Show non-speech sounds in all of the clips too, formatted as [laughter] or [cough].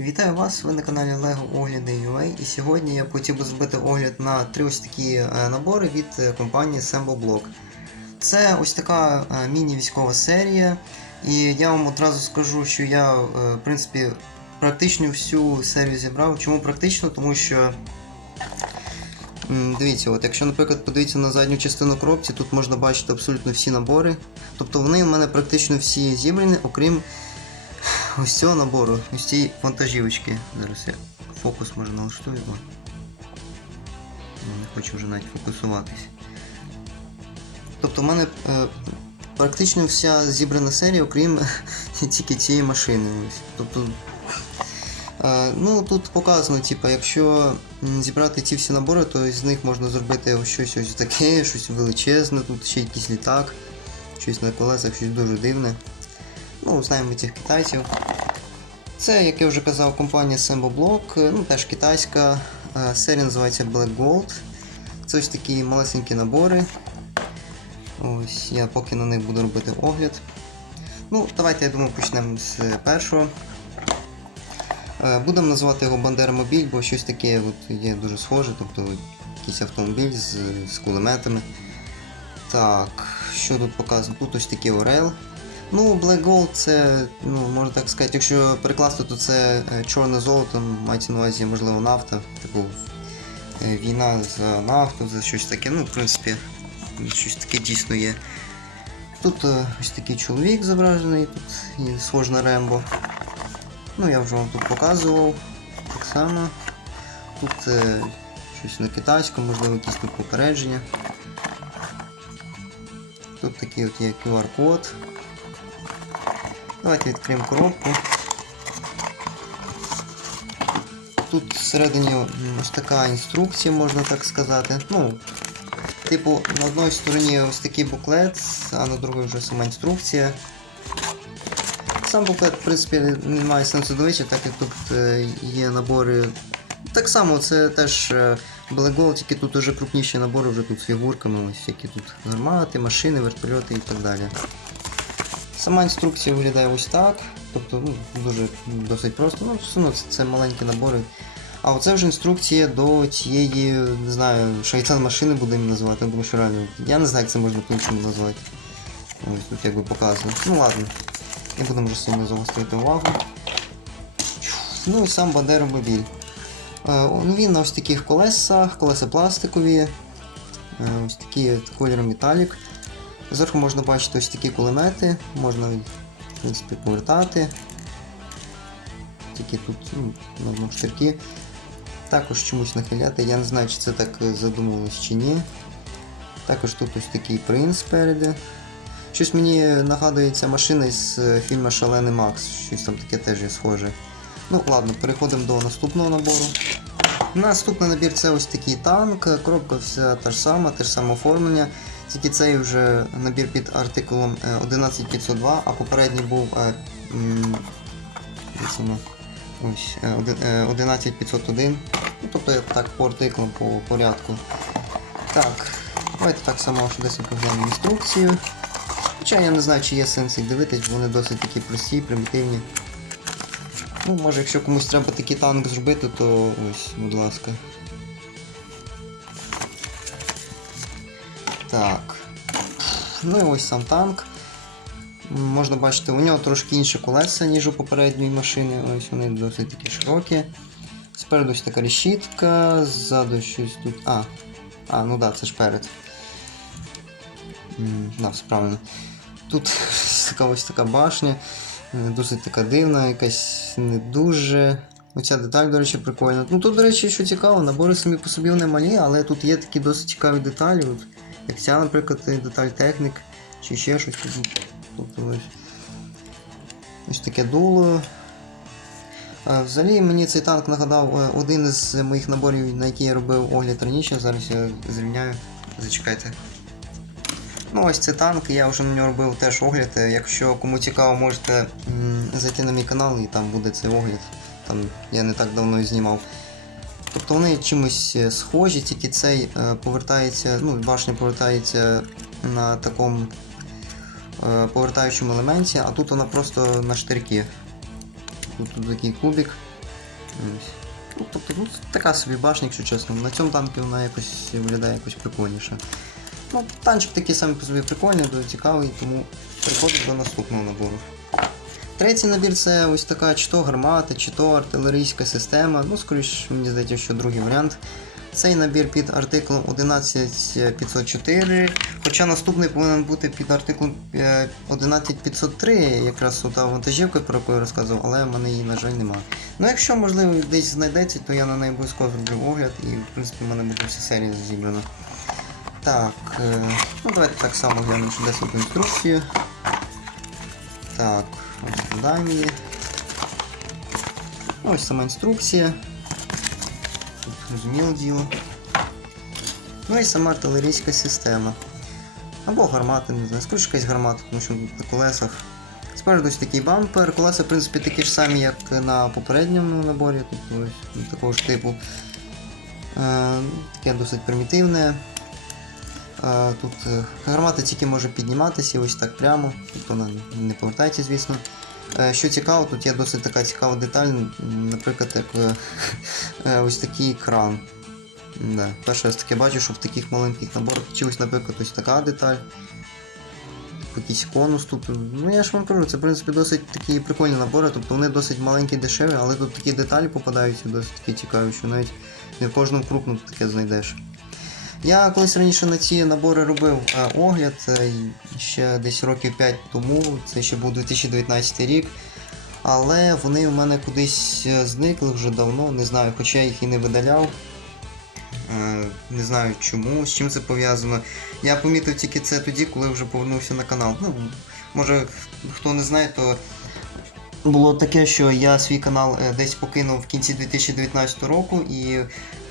Вітаю вас, ви на каналі LEGO Огляди UA і сьогодні я хотів би зробити огляд на три ось такі е, набори від е, компанії Assemble. Це ось така е, міні-військова серія, і я вам одразу скажу, що я в принципі практично всю серію зібрав. Чому практично? Тому що дивіться, от якщо, наприклад, подивитися на задню частину коробці, тут можна бачити абсолютно всі набори. Тобто вони в мене практично всі зібрані, окрім ось цього набору, ось цієї вантажівочки. Зараз я фокус може налаштую, бо не хочу вже навіть фокусуватись. Тобто в мене е, практично вся зібрана серія, окрім [laughs] тільки цієї машини. Тобто, е, ну, тут показано, типу, якщо зібрати ці всі набори, то з них можна зробити ось щось ось таке, щось величезне, тут ще якийсь літак, щось на колесах, щось дуже дивне. Ну, знаємо цих китайців. Це, як я вже казав, компанія SemboBlock, е, ну теж китайська. Е, Серія називається Black Gold. Це ось такі малесенькі набори. Ось я поки на них буду робити огляд. Ну, давайте, я думаю, почнемо з першого. Е, Будемо називати його Бандера-мобіль, бо щось таке от є дуже схоже, тобто якийсь автомобіль з, з кулеметами. Так, що тут показано? Тут ось такий Орел. Ну, Black Gold це, ну, можна так сказати, якщо перекласти, то це е, чорне золото, мається на увазі, можливо, нафта, типу е, війна за нафту, за щось таке. Ну, в принципі, щось таке дійсно є. Тут е, ось такий чоловік зображений, тут і схож на Рембо. Ну, я вже вам тут показував. Так само. Тут е, щось на китайському, можливо, якісь тут попередження. Тут такий от є QR-код. Давайте відкриємо коробку. Тут всередині ось така інструкція, можна так сказати. Ну, типу, на одній стороні ось такий буклет, а на другій вже сама інструкція. Сам буклет, в принципі, не має сенсу дивитися, так як тут е, є набори. Так само, це теж е, Black Gold, тільки тут вже крупніші набори, вже тут з фігурками, ось які тут гармати, машини, вертольоти і так далі. Сама інструкція виглядає ось так. Тобто ну, дуже досить просто. Ну, все одно це, маленькі набори. А оце вже інструкція до цієї, не знаю, шайтан машини будемо називати, тому що реально. Я не знаю, як це можна по-іншому назвати. Ось тут якби показано. Ну ладно. Не будемо вже сильно загострити увагу. Ну і сам Бандеромобіль. Е, ну, він на ось таких колесах, колеса пластикові. Е, ось такі кольором металік. Зверху можна бачити ось такі кулемети, можна в принципі, повертати. Тільки тут ну, штирки. Також чомусь нахиляти, я не знаю, чи це так е, задумувалось чи ні. Також тут ось такий принц спереду. Щось мені нагадує ця машина із е, фільму Шалений Макс, щось там таке теж є схоже. Ну ладно, переходимо до наступного набору. Наступний набір це ось такий танк, коробка вся та ж сама, те ж саме оформлення. Тільки цей вже набір під артикулом е, 11502, а попередній був е, ось, е, один- е, 11501. Ну, тобто так по артиклам, по порядку. Так, давайте так само швидесенько глянемо інструкцію. Хоча я не знаю, чи є сенс їх дивитись, бо вони досить такі прості, примітивні. Ну, може, якщо комусь треба такий танк зробити, то ось, будь ласка. Так. Ну і ось сам танк. Можна бачити, у нього трошки інші колеса, ніж у попередньої машини. Ось вони досить такі широкі. Спереду ось така решітка, ззаду щось тут. А, а, ну да, це ж перед. Да, все правильно. Тут [laughs] така ось така башня, е, досить така дивна, якась не дуже. Оця деталь, до речі, прикольна. Ну тут, до речі, що цікаво, набори самі по собі вони малі, але тут є такі досить цікаві деталі. От, ця, наприклад, деталь технік, чи ще щось. Тобто ось, ось таке дуло. Взагалі мені цей танк нагадав е, один із моїх наборів, на який я робив огляд раніше. Зараз я звільняю. Зачекайте. Ну, ось це танк, я вже на нього робив теж огляд. Е, Якщо кому цікаво, можете зайти на мій канал і там буде цей огляд. Там я не так давно і знімав. Тобто вони чимось е, схожі, тільки цей е, повертається, ну, башня повертається на такому е, повертаючому елементі, а тут вона просто на штирки. Тут, тут такий кубик. Ну, тобто, ну, така собі башня, якщо чесно. На цьому танку вона якось виглядає якось прикольніше. Ну, танчик такий самий по собі прикольний, дуже цікавий, тому переходимо до наступного набору. Третій набір це ось така чи то гармата, чи то артилерійська система. Ну, скоріш, мені здається, що другий варіант. Цей набір під артиклом 11504, хоча наступний повинен бути під артиклом е, 11503, якраз ота вантажівка, про яку я розказував, але в мене її, на жаль, немає. Ну, якщо, можливо, десь знайдеться, то я на неї обов'язково зроблю огляд і, в принципі, в мене буде вся серія зібрана. Так, е, ну давайте так само глянемо швидесеньку інструкцію. Так, її. Ось сама інструкція. Зрозуміло діло. Ну і сама артилерійська система. Або гармати, не знаю, скоріше якась гармата, тому що на колесах. Спереду ось такий бампер. Колеса, в принципі, такі ж самі, як на попередньому наборі, тобто такого ж типу. Е, таке досить примітивне. Тут е, гармата тільки може підніматися ось так прямо, тобто не повертається, звісно. Е, Що цікаво, тут є досить така цікава деталь, наприклад, як е, [laughs] ось такий кран. Да. Перше раз таке бачу, що в таких маленьких наборах чи ось, наприклад, ось така деталь. Якийсь конус тут. Ну я ж вам кажу, це в принципі досить такі прикольні набори, тобто вони досить маленькі, дешеві, але тут такі деталі попадаються, досить такі цікаві, що навіть не в кожному крупному таке знайдеш. Я колись раніше на ці набори робив е, огляд е, ще десь років 5 тому, це ще був 2019 рік. Але вони у мене кудись е, зникли вже давно, не знаю, хоча я їх і не видаляв. Не знаю чому, з чим це пов'язано. Я помітив тільки це тоді, коли вже повернувся на канал. Ну, може, хто не знає, то було таке, що я свій канал е, десь покинув в кінці 2019 року, і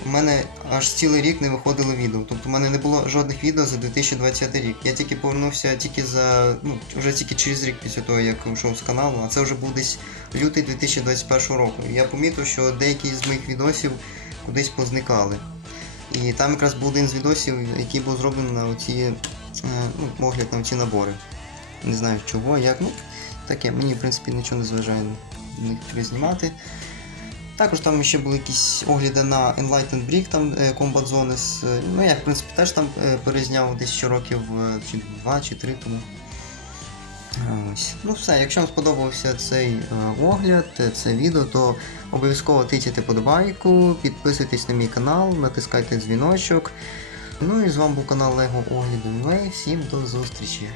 в мене аж цілий рік не виходило відео. Тобто в мене не було жодних відео за 2020 рік. Я тільки повернувся тільки за. ну, вже тільки через рік після того, як вийшов з каналу, а це вже був десь лютий 2021 року. Я помітив, що деякі з моїх відосів кудись позникали. І там якраз був один з відосів, який був зроблений на оці, е, ну, огляд на ці набори. Не знаю чого, як. Ну, таке, мені в принципі нічого не зважає них знімати. Також там ще були якісь огляди на Enlightened Brick, там е, Combat Zones. е, Ну я в принципі теж там е, перезняв десь ще років чи 2 чи 3 тому. Ось. Ну все, якщо вам сподобався цей огляд, це відео, то обов'язково тицяйте подобайку, підписуйтесь на мій канал, натискайте дзвіночок. Ну і з вами був канал Lego Огляду UA. Всім до зустрічі!